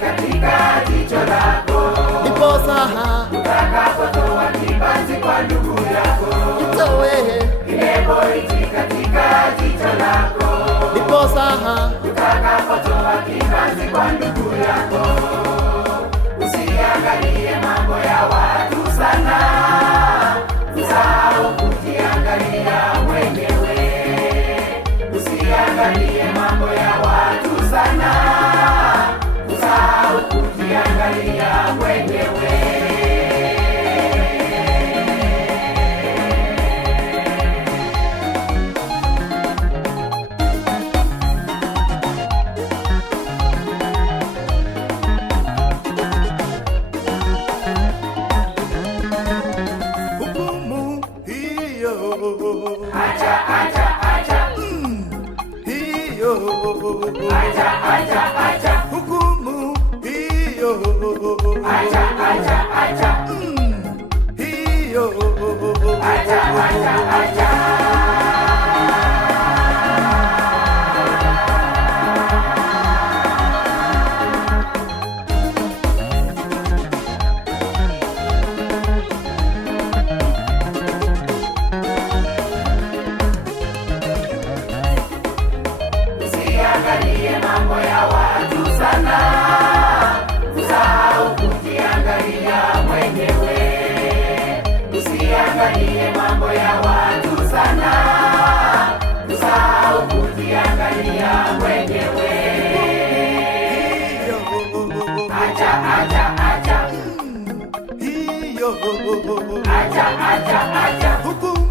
katika jicho lako, ndiposa utakapotoa kibanzi kwa ndugu yako. itowe Ile boriti katika jicho lako, ndiposa utakapotoa kibanzi kwa ndugu yako. Usiangalie mambo ya watu sana, usahau kujiangalia mwenyewe. Usiangalie mambo ya watu sana, usahau kujiangalia mwenyewe. hukumu hiyo Acha, acha, acha, hiyo acha, acha, acha, hukumu hiyo acha, acha, acha, hiyo acha, acha, acha. Usiangalie mambo ya watu sana, usahau kujiangalia mwenyewe. Usiangalie mambo ya watu sana, usahau kujiangalia mwenyewe. Acha, acha, acha, hiyo acha, acha, acha, hukumu